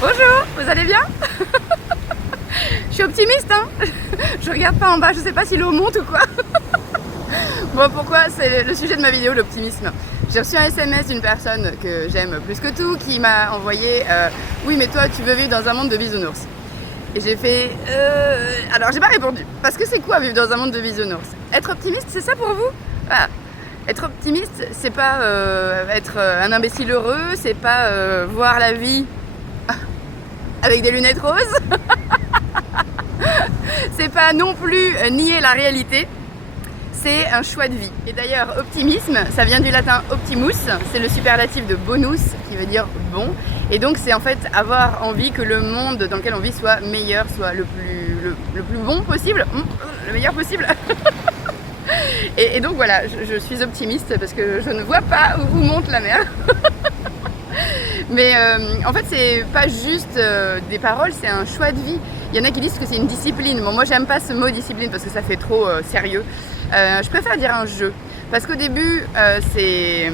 Bonjour, vous allez bien? Je suis optimiste, hein. Je regarde pas en bas, je sais pas si l'eau monte ou quoi. Bon, pourquoi? C'est le sujet de ma vidéo, l'optimisme. J'ai reçu un SMS d'une personne que j'aime plus que tout qui m'a envoyé oui, mais toi, tu veux vivre dans un monde de bisounours. Et j'ai fait alors j'ai pas répondu. Parce que c'est quoi vivre dans un monde de bisounours? Être optimiste, c'est ça pour vous? Voilà. Être optimiste, c'est pas être un imbécile heureux, c'est pas voir la vie avec des lunettes roses. C'est pas non plus nier la réalité. C'est un choix de vie. Et d'ailleurs, optimisme, ça vient du latin optimus, c'est le superlatif de bonus, qui veut dire bon. Et donc c'est en fait avoir envie que le monde dans lequel on vit soit meilleur, soit le plus bon possible, le meilleur possible. Et donc voilà, je suis optimiste parce que je ne vois pas où monte la mer. Mais en fait, c'est pas juste des paroles, c'est un choix de vie. Il y en a qui disent que c'est une discipline. Bon, moi, j'aime pas ce mot discipline parce que ça fait trop sérieux. Je préfère dire un jeu. Parce qu'au début, c'est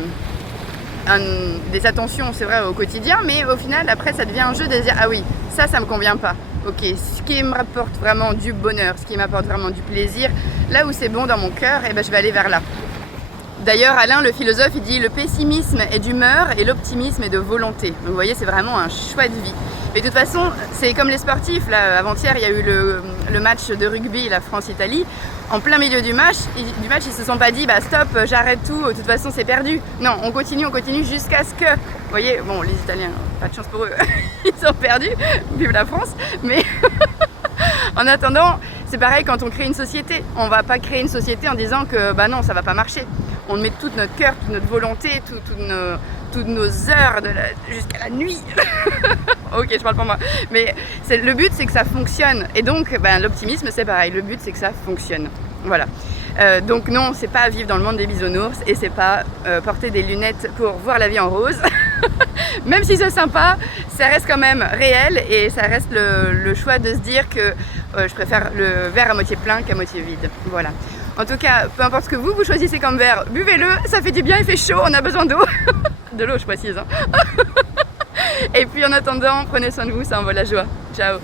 des attentions, c'est vrai, au quotidien. Mais au final, après, ça devient un jeu de dire ah oui, ça me convient pas. Ok, ce qui me rapporte vraiment du bonheur, ce qui m'apporte vraiment du plaisir, là où c'est bon dans mon cœur, eh ben, je vais aller vers là. D'ailleurs, Alain, le philosophe, il dit le pessimisme est d'humeur et l'optimisme est de volonté. Donc vous voyez, c'est vraiment un choix de vie. Mais de toute façon, c'est comme les sportifs. Là, avant-hier, il y a eu le match de rugby, la France-Italie. En plein milieu du match, ils se sont pas dit bah stop, j'arrête tout, de toute façon c'est perdu. Non, on continue jusqu'à ce que. Vous voyez, bon, les Italiens, pas de chance pour eux, ils ont perdu, vive la France. Mais en attendant, c'est pareil quand on crée une société. On va pas créer une société en disant que bah non, ça va pas marcher. On met tout notre cœur, toute notre volonté, toutes nos heures jusqu'à la nuit. Ok, je parle pour moi. Mais le but, c'est que ça fonctionne. Et donc, l'optimisme, c'est pareil. Le but, c'est que ça fonctionne. Voilà. Donc non, c'est pas vivre dans le monde des bisounours et c'est pas porter des lunettes pour voir la vie en rose. Même si c'est sympa, ça reste quand même réel et ça reste le choix de se dire que je préfère le verre à moitié plein qu'à moitié vide. Voilà. En tout cas, peu importe ce que vous choisissez comme verre, buvez-le, ça fait du bien, il fait chaud, on a besoin d'eau. De l'eau, je précise. Hein. Et puis en attendant, prenez soin de vous, ça envoie la joie. Ciao.